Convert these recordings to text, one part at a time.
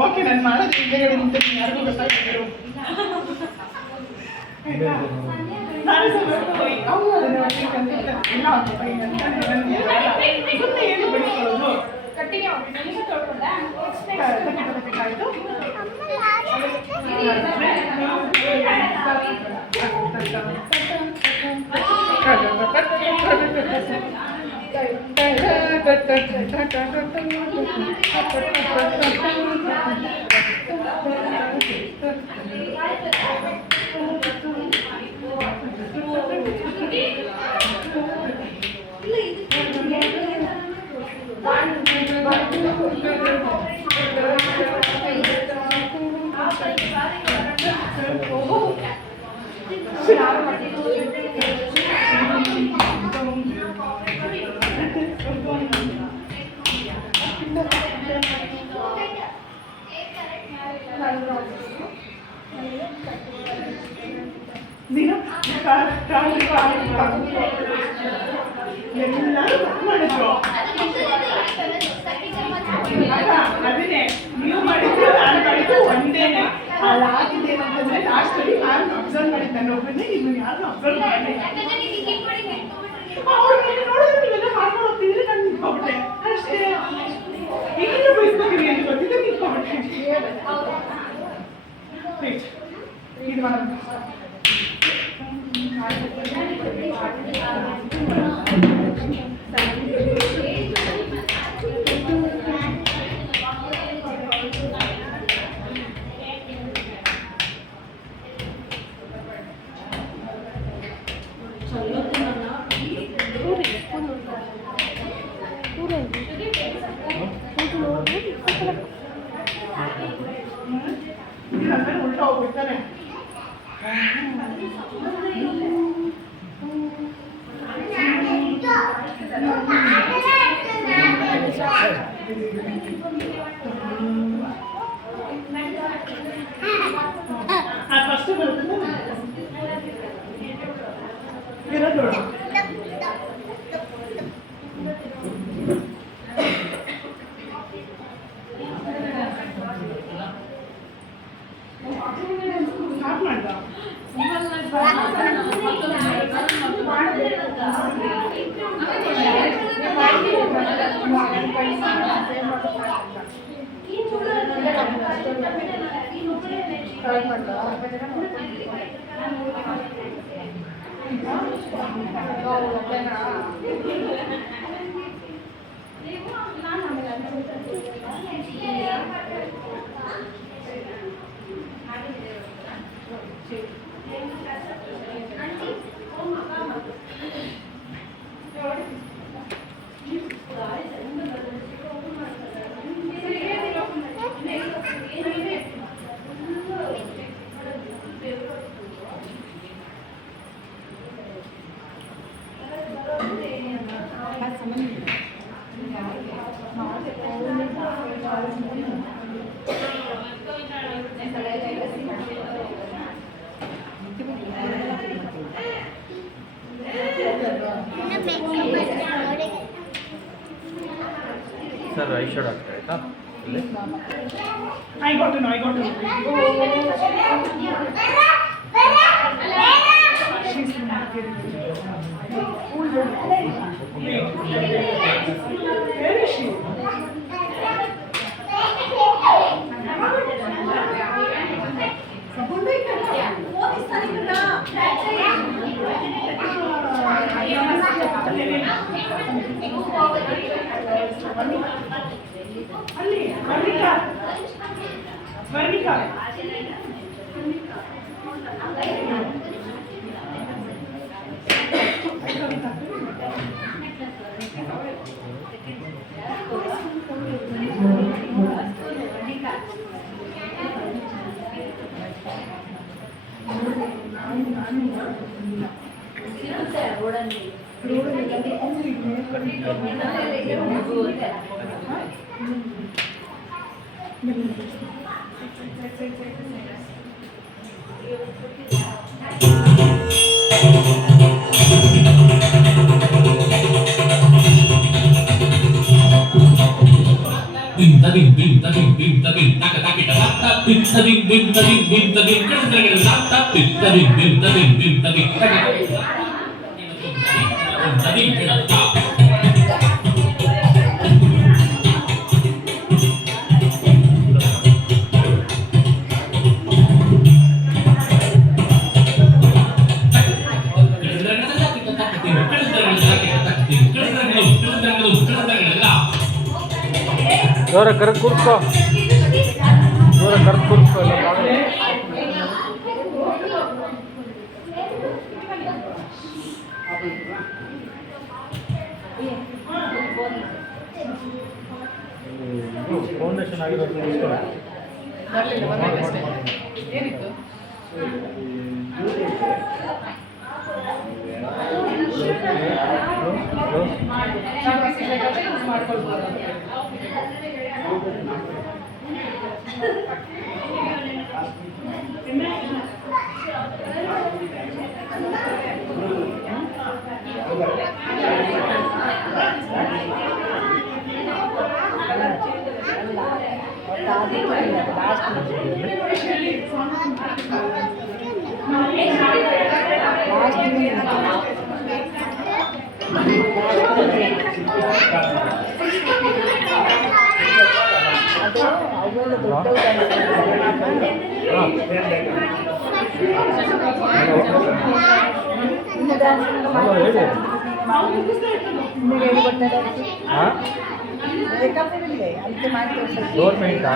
Okay, ನಾನು ಮಾಡೋದು ಹಿಂದೆಗಡೆ ನಿಂತಿದ್ದೀನಿ, ಯಾರಿಗೂ ಗೊತ್ತಾಗ್ತಿದ್ರು. ನಾನು ಏನು ಬೆಳೆಸ್ಕೊಳ್ಳೋದು ಅದನ್ನೇ ನೀವು ಮಾಡಿದ್ದು ನಾನು ಮಾಡಿದ್ದು ಒಂದೇನೆ. ಅದಾಗಿದೆ ಅಂತಂದ್ರೆ ಲಾಸ್ಟಲ್ಲಿ ನಾನು ಅಬ್ಸರ್ವ್ ಮಾಡಿದ್ದೆ, ನನ್ನೊಬ್ಬನೇ ನಿಮ್ಮನ್ನು ಯಾರು ಅಬ್ಸರ್ವ್ ಮಾಡಿ ಅವ್ರು ನೋಡಿದ್ರೆ ನೀವೆಲ್ಲ ಮಾಡ್ಕೊಂಡು ಹೋಗ್ತಿದ್ರೆ ನಾನು ನಿಂತ್ಕೊಬಿಟ್ಟೆ ಅಷ್ಟೇ. ಈಗಿನ ಬಯಸ್ಕೋತೀನಿ ಅಂತ ಗೊತ್ತಿದ್ದೆ, ನಿಂತ್ಕೊಬಿಟ್ಟೆ. ಇದು ಮಾಡೋದು ಉಲ್ಟಾ ಹೋಗ್ಬಿಡ್ತಾನೆ. ಫಸ್ಟ್ ಬರುತ್ತೆ ಇರೋದು ಸ್ಟಾರ್ಟ್ ಮಾಡ್ದ ಸರ್ ಐ ಶಾಡ್ ಆಗ್ತಾ ಆಯ್ತಾ? I got to know. She's not getting it. Where is she? Varnika. Bim tabim bim tabim bim tabim taka taki taka tak bim tabim bim tabim bim tabim kada kada tak tak bim tabim bim tabim bim tabim taka bim tabim kada tak ಜೋರ ಕರೆದು ಕೂರಿಸ್ಕೋ ಜೋರ ಕರೆದು ಕೂರಿಸ್ಕೋ ಎಲ್ಲ foundation ಆಗಿರೋದು ಬರಲಿಲ್ಲ ಬಂದಾಗಷ್ಟೇ ಏನಿತ್ತು service ಇರಬೇಕಾದ್ರೆ use ಮಾಡ್ಕೊಳ್ಬೋದು ಗೌರ್ಮೆಂಟಾ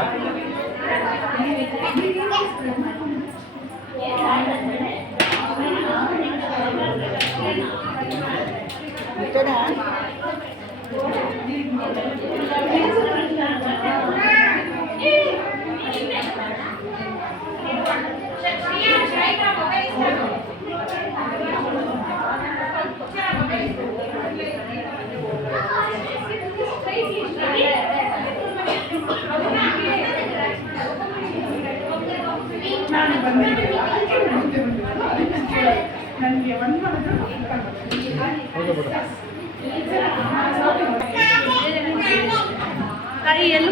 ನಾನು ಬಂದಿರಲಿಲ್ಲ ನನಗೆ ಒಂದು ಹೋಗ್ಬಿಡು ಎಲ್ಲ